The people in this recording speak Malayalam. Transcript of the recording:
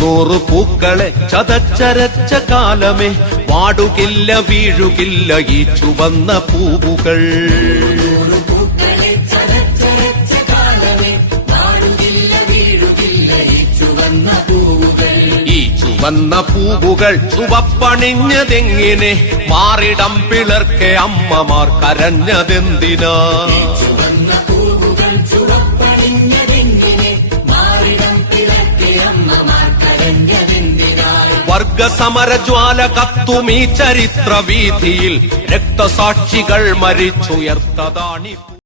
നൂറു പൂക്കളെ ചതച്ചരച്ച കാലമേ, വാടുകില്ല വീഴുകില്ല ഈ ചുവന്ന പൂവുകൾ. ഈ ചുവന്ന പൂവുകൾ ചുവപ്പണിഞ്ഞതെങ്ങിനെ, മാറിടം പിളർക്കെ അമ്മമാർ കരഞ്ഞതെന്തിനാ? വർഗസമരജ്വാല കത്തുമീ ചരിത്ര വീഥിയിൽ, രക്തസാക്ഷികൾ മരിച്ചുയർത്തതാണി.